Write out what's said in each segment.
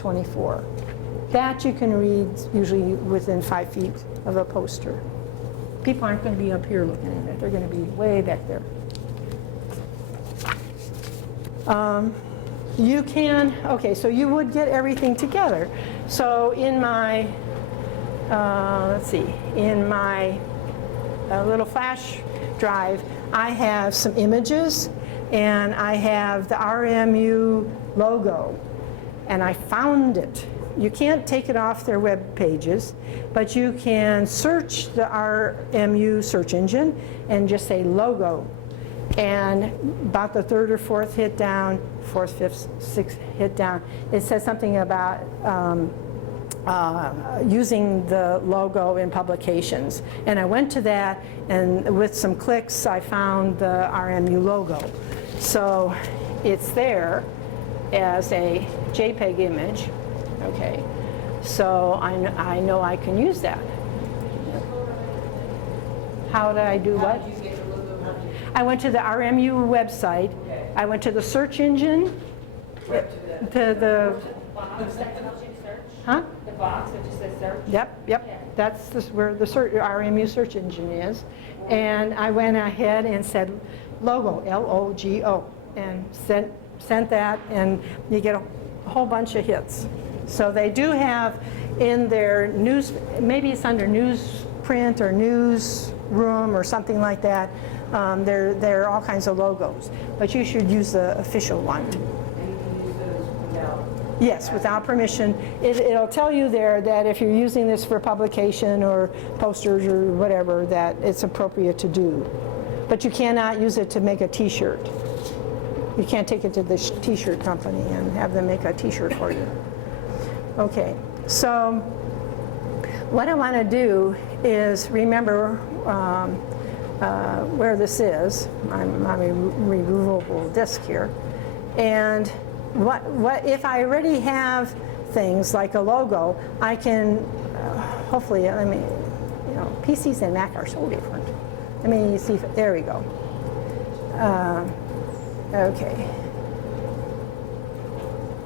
24. That you can read usually within 5 feet of a poster. People aren't going to be up here looking at it. They're going to be way back there. You can, okay, so you would get everything together. So in my, let's see, in my little flash drive, I have some images, and I have the RMU logo, and I found it. You can't take it off their web pages, but you can search the RMU search engine and just say logo. And about the third or fourth hit down, fourth, fifth, sixth hit down, it says something about using the logo in publications. And I went to that, and with some clicks, I found the RMU logo. So it's there as a JPEG image. Okay, so I know I can use that. How did I do what? I went to the RMU website. I went to the search engine. To the huh? The box that just says search? Yep. Yeah. That's where the RMU search engine is. And I went ahead and said logo, L-O-G-O, and sent that, and you get a whole bunch of hits. So they do have in their news, maybe it's under newsprint or newsroom or something like that, there are all kinds of logos. But you should use the official one. And you can use those without? Yes, without permission. It'll tell you there that if you're using this for publication or posters or whatever, that it's appropriate to do. But you cannot use it to make a t-shirt. You can't take it to the t-shirt company and have them make a t-shirt for you. Okay, so what I want to do is remember where this is. I'm on a removable disk here. And what if I already have things like a logo, I can hopefully, I mean, you know, PCs and Mac are so different. I mean, you see, there we go. Okay.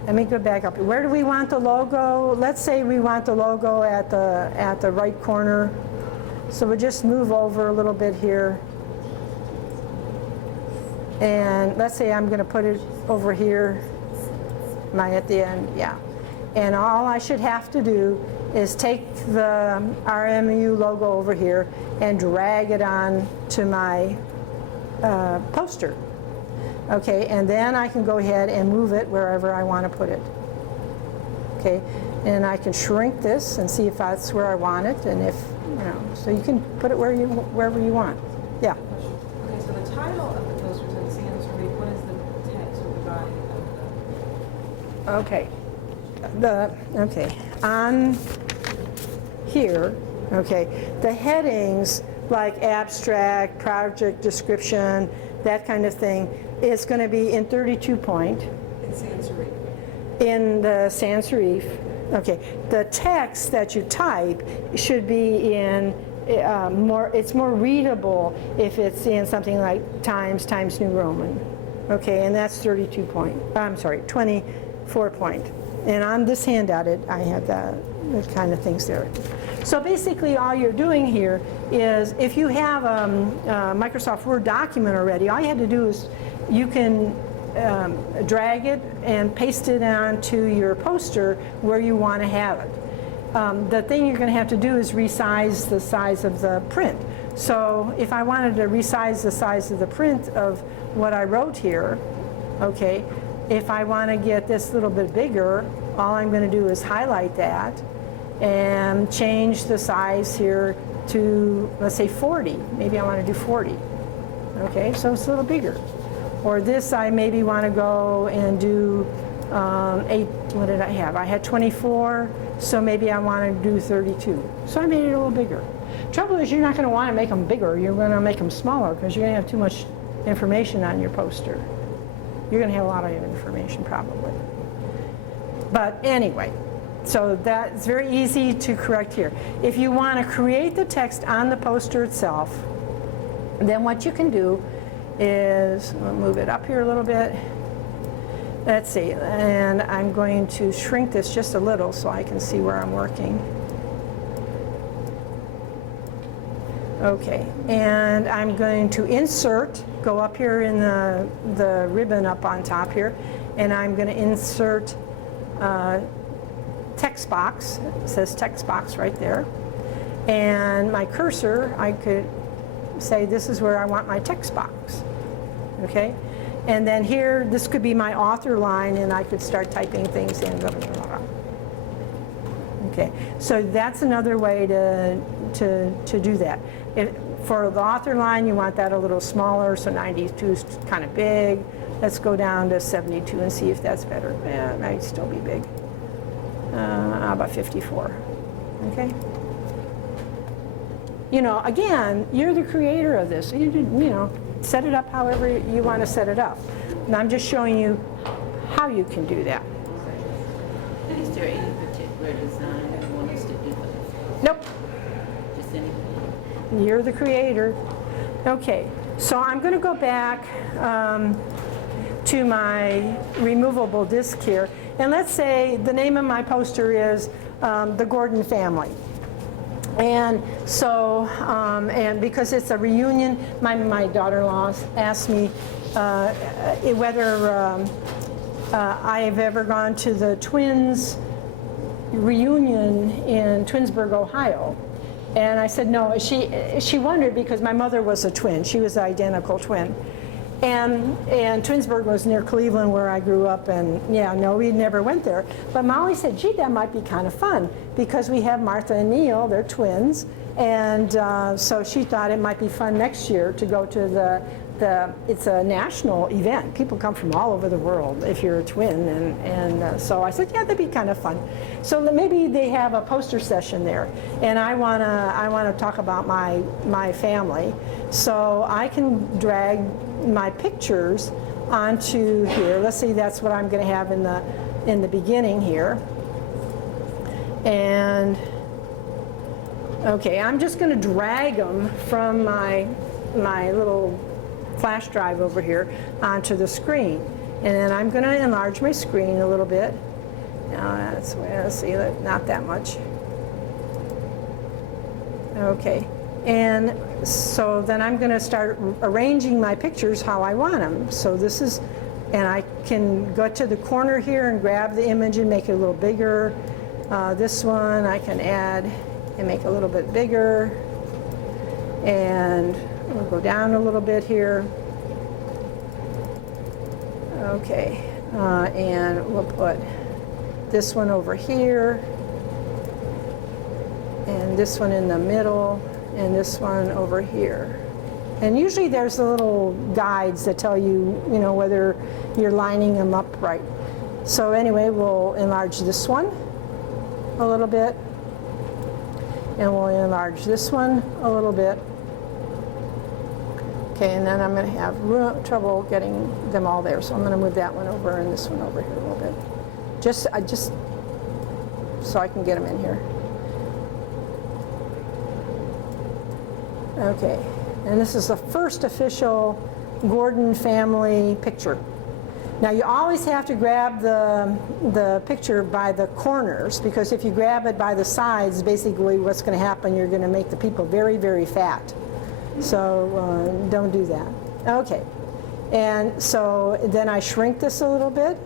Let me go back up. Where do we want the logo? Let's say we want the logo at the right corner. So we'll just move over a little bit here. And let's say I'm going to put it over here. Am I at the end? Yeah. And all I should have to do is take the RMU logo over here and drag it on to my poster. Okay, and then I can go ahead and move it wherever I want to put it. Okay, and I can shrink this and see if that's where I want it, and if, you know, so you can put it wherever you want. Yeah. Okay, so the title of the poster is in sans serif. What is the text or the body of the? Okay, on here, okay, the headings like abstract, project description, that kind of thing, is going to be in 32 point. In sans serif. In the sans serif. Okay, the text that you type should be in it's more readable if it's in something like Times New Roman. Okay, and that's 32 point. I'm sorry, 24 point. And on this handout, I have the kind of things there. So basically all you're doing here is, if you have a Microsoft Word document already, all you have to do is you can drag it and paste it onto your poster where you want to have it. The thing you're going to have to do is resize the size of the print. So if I wanted to resize the size of the print of what I wrote here, okay, if I want to get this a little bit bigger, all I'm going to do is highlight that and change the size here to, let's say, 40. Maybe I want to do 40. Okay, so it's a little bigger. Or this, I maybe want to go and do 8, what did I have? I had 24, so maybe I want to do 32. So I made it a little bigger. Trouble is, you're not going to want to make them bigger. You're going to make them smaller because you're going to have too much information on your poster. You're going to have a lot of information probably. But anyway, so that's very easy to correct here. If you want to create the text on the poster itself, then what you can do is, I'll move it up here a little bit. let's see, and I'm going to shrink this just a little so I can see where I'm working. Okay, and I'm going to insert, go up here in the ribbon up on top here, and I'm going to insert text box. It says text box right there. And my cursor, I could say this is where I want my text box. Okay? And then here, this could be my author line, and I could start typing things in. Blah, blah, blah, blah. Okay, so that's another way to do that. For the author line, you want that a little smaller, so 92 is kind of big. Let's go down to 72 and see if that's better. Yeah, it might still be big. How about 54? Okay. You know, again, you're the creator of this. You know, set it up however you want to set it up. And I'm just showing you how you can do that. Is there any particular design that you want us to do? Nope. Just anything? You're the creator. Okay, so I'm going to go back to my removable disc here. And let's say the name of my poster is The Gordon Family. And so, and because it's a reunion, my daughter-in-law asked me whether I've ever gone to the twins reunion in Twinsburg, Ohio. And I said no. She wondered because my mother was a twin. She was an identical twin. And Twinsburg was near Cleveland where I grew up, and yeah, no, we never went there. But Molly said, gee, that might be kind of fun because we have Martha and Neil, they're twins. And so she thought it might be fun next year to go to it's a national event. People come from all over the world if you're a twin. And so I said, yeah, that'd be kind of fun. So maybe they have a poster session there. And I wanna talk about my family. So I can drag my pictures onto here. Let's see, that's what I'm gonna have in the beginning here. And okay, I'm just gonna drag them from my little flash drive over here onto the screen. And then I'm going to enlarge my screen a little bit. Let's see, not that much. Okay, and so then I'm going to start arranging my pictures how I want them. So this is, and I can go to the corner here and grab the image and make it a little bigger. This one I can add and make a little bit bigger. And we'll go down a little bit here. Okay, and we'll put this one over here, and this one in the middle, and this one over here. And usually there's the little guides that tell you, you know, whether you're lining them up right. So anyway, we'll enlarge this one a little bit, and we'll enlarge this one a little bit. Okay, and then I'm going to have trouble getting them all there, so I'm going to move that one over and this one over here a little bit. Just so I can get them in here. Okay, and this is the first official Gordon family picture. Now you always have to grab the picture by the corners, because if you grab it by the sides, basically what's going to happen, you're going to make the people very, very fat. So don't do that. Okay, and so then I shrink this a little bit,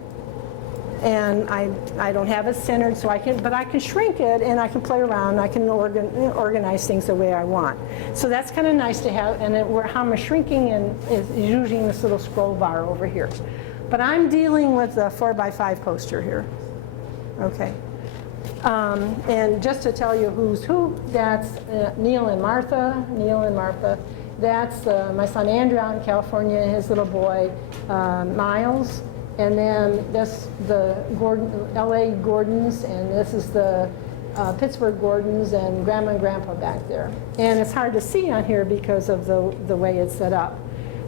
and I don't have it centered, so I can shrink it and I can play around. I can organize things the way I want. So that's kind of nice to have. And how I'm shrinking is using this little scroll bar over here. But I'm dealing with a 4x5 poster here. Okay. And just to tell you who's who, that's Neil and Martha. Neil and Martha. That's my son Andrew out in California, and his little boy Miles. And then this the LA Gordons, and this is the Pittsburgh Gordons, and Grandma and Grandpa back there. And it's hard to see on here because of the way it's set up.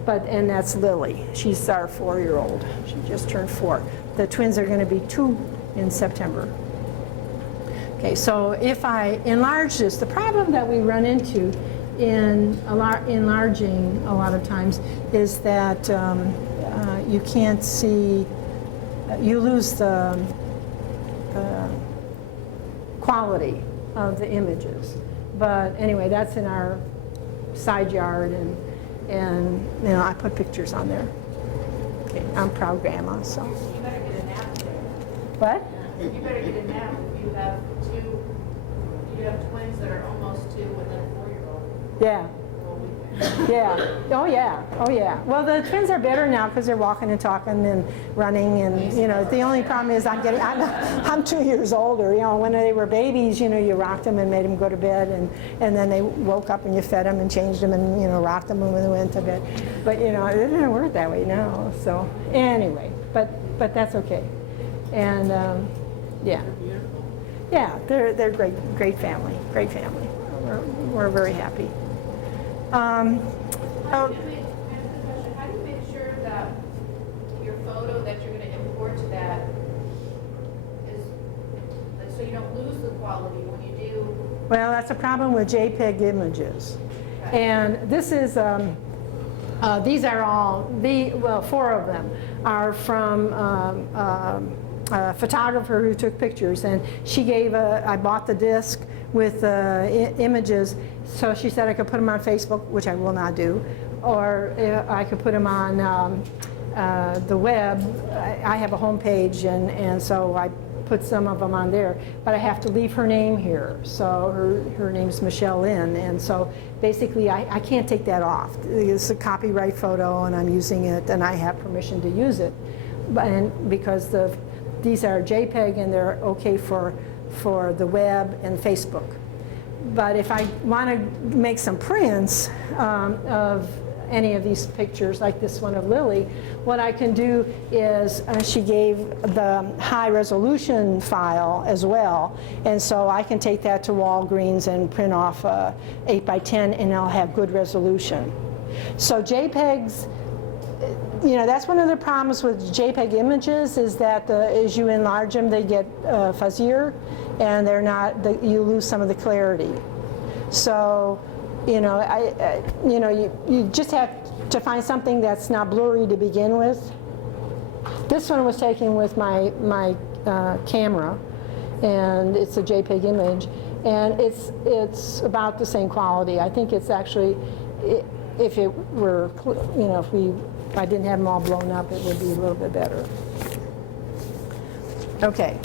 And that's Lily. She's our 4-year-old. She just turned 4. The twins are going to be 2 in September. Okay, so if I enlarge this, the problem that we run into in enlarging a lot of times is that you can't see you lose the quality of the images. But anyway, that's in our side yard, and you know, I put pictures on there. Okay, I'm proud grandma, so. You better get a nap there. What? You better get a nap if you have you have twins that are almost 2 and then a 4-year-old. Yeah. Yeah. Oh yeah. Oh yeah. Well, the twins are better now because they're walking and talking and running, and you know, the only problem is I'm 2 years older. You know, when they were babies, you know, you rocked them and made them go to bed, and then they woke up and you fed them and changed them and, you know, rocked them when they went to bed. But you know, it doesn't work that way now. So anyway, but that's okay. And yeah. Yeah, they're great family. Great family. We're very happy. How do you make sure that your photo that you're going to import to that is, like, so you don't lose the quality when you do? Well, that's a problem with JPEG images. Okay. And this is, these are all, well, 4 of them are from a photographer who took pictures, and she gave I bought the disc with images, so she said I could put them on Facebook, which I will not do, or I could put them on the web. I have a home page, and so I put some of them on there, but I have to leave her name here. So her name's Michelle Lynn, and so basically I can't take that off. It's a copyright photo, and I'm using it, and I have permission to use it, because these are JPEG and they're okay for the web and Facebook. But if I want to make some prints of any of these pictures, like this one of Lily, what I can do is, she gave the high resolution file as well, and so I can take that to Walgreens and print off 8x10, and I'll have good resolution. So JPEGs, you know, that's one of the problems with JPEG images, is that as you enlarge them, they get fuzzier, and they're not. You lose some of the clarity. So, you know, you just have to find something that's not blurry to begin with. This one was taken with my camera, and it's a JPEG image, and it's about the same quality. I think it's actually, if it were, you know, if I didn't have them all blown up, it would be a little bit better. Okay,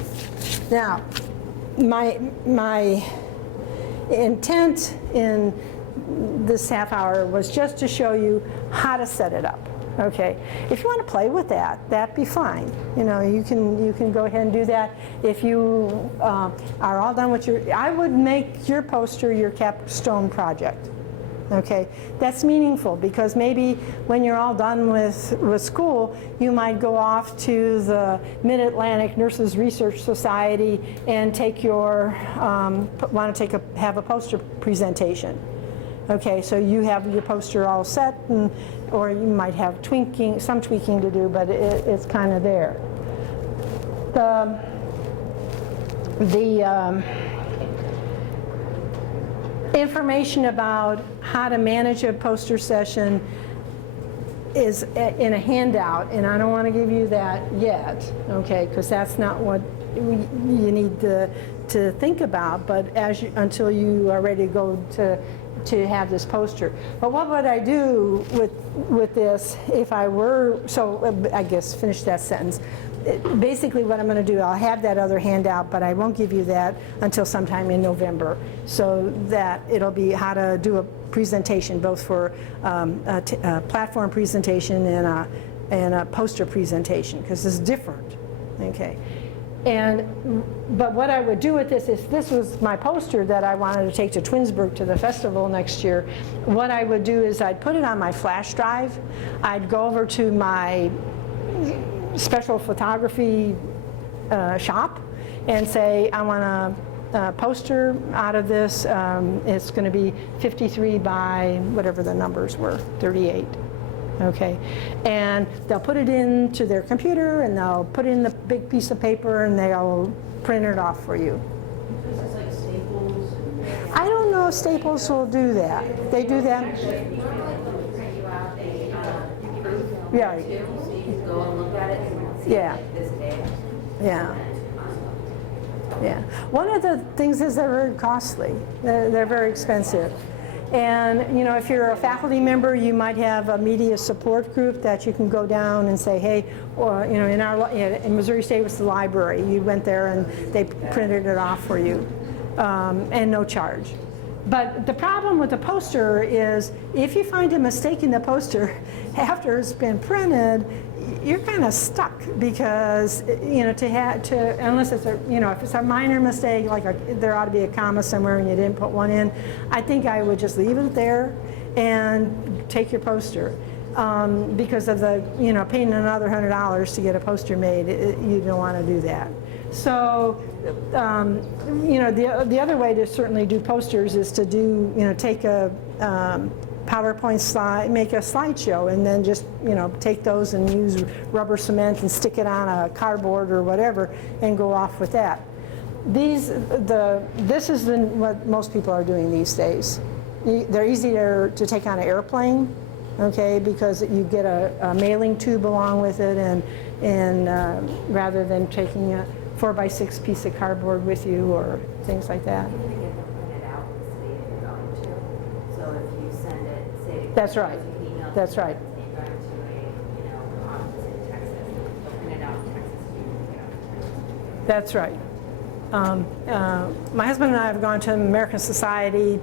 now my intent in this half hour was just to show you how to set it up. Okay, if you want to play with that, that'd be fine. You know, you can go ahead and do that. If you are all done with I would make your poster your capstone project. Okay, that's meaningful, because maybe when you're all done with school, you might go off to the Mid-Atlantic Nurses Research Society and take your have a poster presentation. Okay, so you have your poster all set, or you might have some tweaking to do, but it's kind of there. Information about how to manage a poster session is in a handout, and I don't want to give you that yet, okay, because that's not what you need to think about, but until you are ready to go to have this poster. But what would I do with this if I were, so I guess finish that sentence. Basically what I'm going to do, I'll have that other handout, but I won't give you that until sometime in November, so that it'll be how to do a presentation, both for a platform presentation and a poster presentation, because this is different. Okay. But what I would do with this, if this was my poster that I wanted to take to Twinsburg to the festival next year, what I would do is I'd put it on my flash drive. I'd go over to my special photography shop and say, I want a poster out of this. It's going to be 53 by whatever the numbers were, 38. Okay, and they'll put it into their computer, and they'll put it in the big piece of paper, and they'll print it off for you. This is like Staples. I don't know if Staples will do that. They do that? Normally when we print you out a proof Yeah. too, so you can go and look at it and see Yeah. like this day. Yeah. Yeah. One of the things is they're very costly. They're very expensive. And, you know, if you're a faculty member, you might have a media support group that you can go down and say, hey, or, you know, in Missouri State was the library. You went there and they printed it off for you, and no charge. But the problem with the poster is if you find a mistake in the poster after it's been printed, you're kind of stuck because, you know, unless it's a, you know, if it's a minor mistake, like there ought to be a comma somewhere and you didn't put one in, I think I would just leave it there and take your poster. Because of the, you know, paying another $100 to get a poster made, you don't want to do that. So, you know, the other way to certainly do posters is to do, you know, take a PowerPoint slide, make a slideshow, and then just, you know, take those and use rubber cement and stick it on a cardboard or whatever and go off with that. This is what most people are doing these days. They're easier to take on an airplane, okay, because you get a mailing tube along with it, and rather than taking a 4x6 piece of cardboard with you or things like that. You can get them printed out in the city if you're going to. So if you send it, say, That's right. you can email That's right. you go to a, you know, office in Texas, they'll print it out in Texas, you can get it out in Texas. That's right. My husband and I have gone to American Society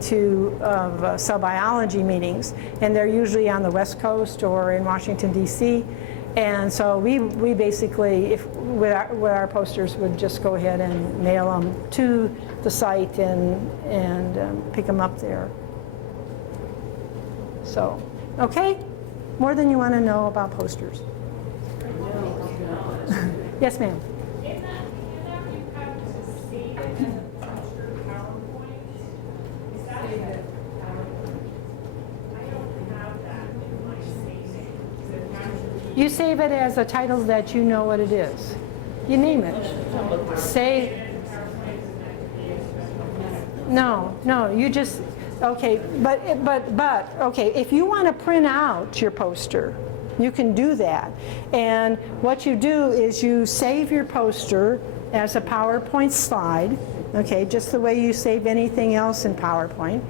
of cell biology meetings, and they're usually on the West Coast or in Washington, D.C. And so we basically, with our posters, would just go ahead and mail them to the site and pick them up there. So, okay, more than you want to know about posters. Yes, ma'am. In that handout, you have to save it as a poster PowerPoint. Is that it? I don't have that in my saving. Is it actually? You save it as a title that you know what it is. You name it. Say, no, you just, okay, but, okay, if you want to print out your poster, you can do that. And what you do is you save your poster as a PowerPoint slide, okay, just the way you save anything else in PowerPoint.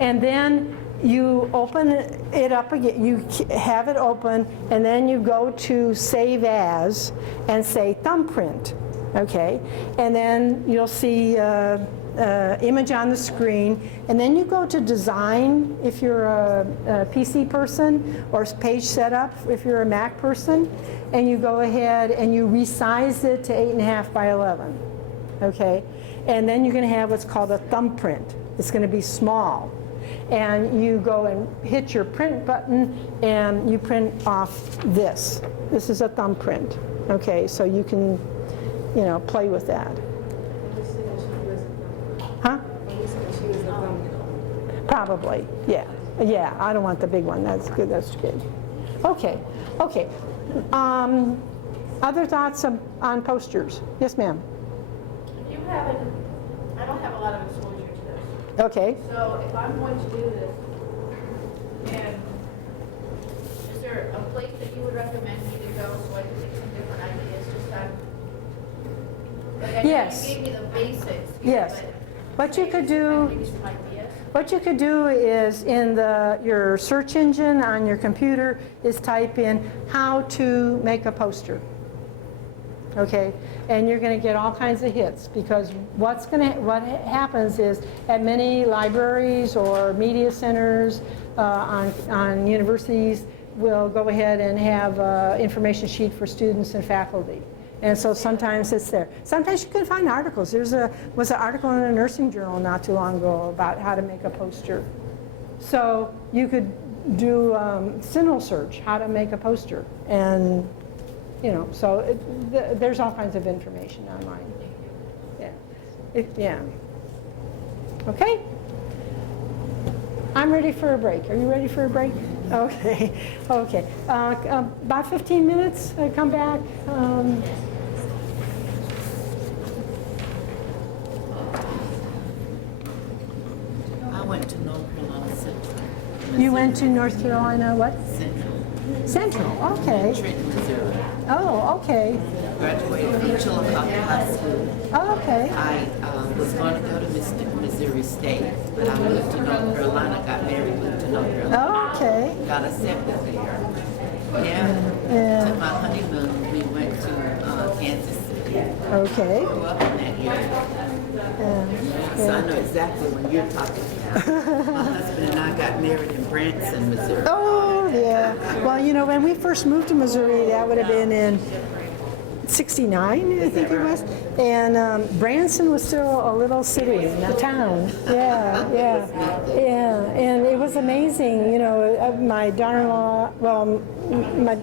And then you open it up again, you have it open, and then you go to Save As and say Thumbprint, okay? And then you'll see image on the screen, and then you go to Design if you're a PC person, or Page Setup if you're a Mac person, and you go ahead and you resize it to 8.5 by 11, okay? And then you're going to have what's called a thumbprint. It's going to be small. And you go and hit your print button and you print off this. This is a thumbprint, okay? So you can, you know, play with that. Huh? Probably, yeah. Yeah, I don't want the big one. That's good. That's too big. Okay, okay. Other thoughts on posters? Yes, ma'am. You haven't, I don't have a lot of exposure to this. Okay. So if I'm going to do this, and is there a place that you would recommend me to go so I can get some different ideas just on? Like I know Yes. you gave me the basics. Yes. But What you could do. maybe some ideas. What you could do is in your search engine on your computer is type in how to make a poster. Okay, and you're going to get all kinds of hits, because what happens is at many libraries or media centers on universities will go ahead and have an information sheet for students and faculty. And so sometimes it's there. Sometimes you can find articles. Was an article in a nursing journal not too long ago about how to make a poster. So you could do Signal search, how to make a poster. And, you know, so there's all kinds of information online. Yeah. Yeah. Okay? I'm ready for a break. Are you ready for a break? Okay. Okay. About 15 minutes, come back. I went to North Carolina Central. You went to North Carolina, what? Central. Central, okay. Trenton, Missouri. Oh, okay. Graduated from Chillicothe High School. Oh, okay. I was going to go to Missouri State, but I moved to North Carolina, got married, moved to North Carolina. Oh, okay. Got accepted there. Yeah. Yeah. To my honeymoon, we went to Kansas City. Okay. Grew up in that area. So I know exactly when you're talking about. My husband and I got married in Branson, Missouri. Oh, yeah. Well, you know, when we first moved to Missouri, that would have been in 69, I think it was. And Branson was still a little city, a town. Yeah, yeah, yeah. And it was amazing. You know, my daughter-in-law, well, my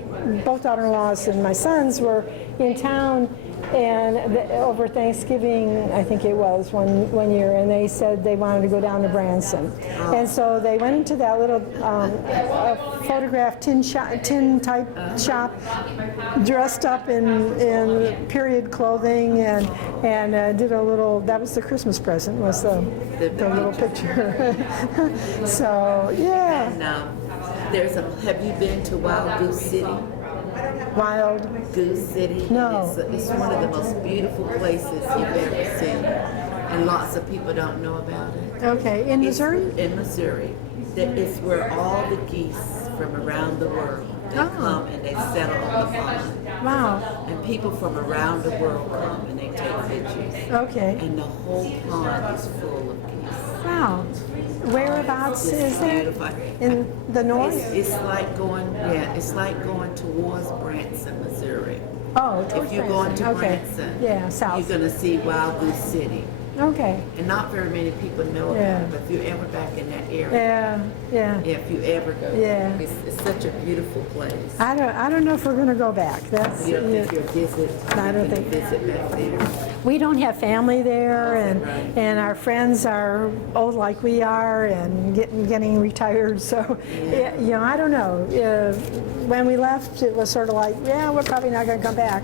both daughter-in-laws and my sons were in town. And over Thanksgiving, I think it was one year, and they said they wanted to go down to Branson, and so they went into that little photograph tin type shop, dressed up in period clothing, and did a little. That was the Christmas present, was the little picture. So yeah. And have you been to Wild Goose City? Wild Goose City. No. It's one of the most beautiful places you've ever seen, and lots of people don't know about it. Okay, in Missouri? In Missouri. It's where all the geese from around the world, they come and they settle on the farm. Wow. And people from around the world come and they take pictures. Okay. And the whole pond is full of geese. Wow. Whereabouts is that? Beautiful. In the north? It's like going, it's like going towards Branson, Missouri. Oh, towards If you're going to Branson. Okay. Branson, Yeah, south. you're going to see Wild Goose City. Okay. And not very many people know Yeah. about it, but if you're ever back in that area, Yeah. if you ever go, Yeah. it's such a beautiful place. I don't know if we're gonna go back. That's You don't think you'll visit? I don't you're think- gonna visit back there. we don't have family there, Right. and our friends are old like we are and getting retired. So yeah, you know, I don't know. When we left, it was sort of like, yeah, we're probably not gonna come back.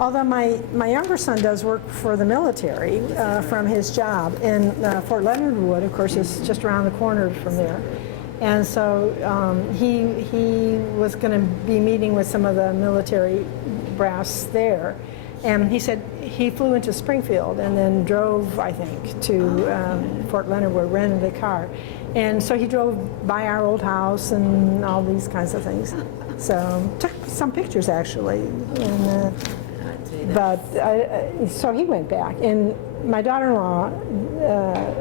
Although my younger son does work for the military from his job in Fort Leonard Wood, of course, is just around the corner from there. And so he was going to be meeting with some of the military brass there. And he said he flew into Springfield and then drove, I think, to Fort Leonard Wood, rented a car. And so he drove by our old house and all these kinds of things. So took some pictures, actually. And, but so he went back, and my daughter-in-law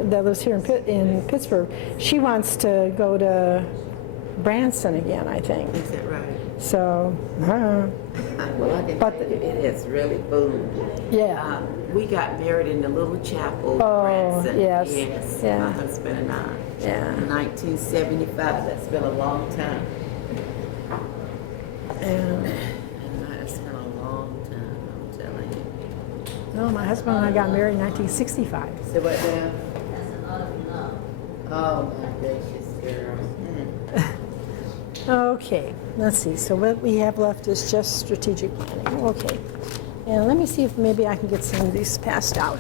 that lives here in Pittsburgh, she wants to go to Branson again, I think. Is that right? So, Well, I can But- tell you, it has really boomed. yeah. We got married in the little chapel in Oh, Branson. yes. Yes, Yeah. my husband and I. Yeah. In 1975, that's been a long time. And It's been a long time, I'm telling you. no, my husband and I got married in 1965. So what now? Oh my gracious, girl. Okay, let's see. So what we have left is just strategic planning. Okay. And let me see if maybe I can get some of these passed out.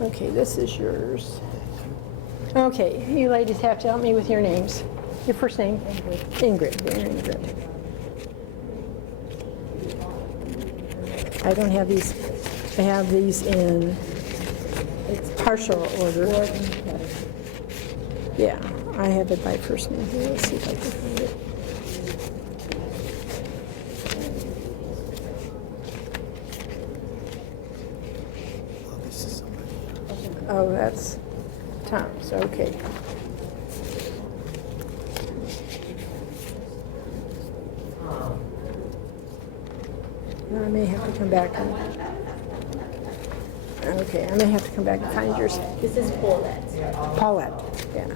Okay, this is yours. Okay, you ladies have to help me with your names. Your first name? Ingrid. Ingrid. I don't have these. I have these in partial order. Yeah, I have it by first name here. Let's see if I can find it. Oh, that's Tom's, okay. I may have to come back. Okay, I may have to come back and find yours. This is Paulette. Paulette, yeah.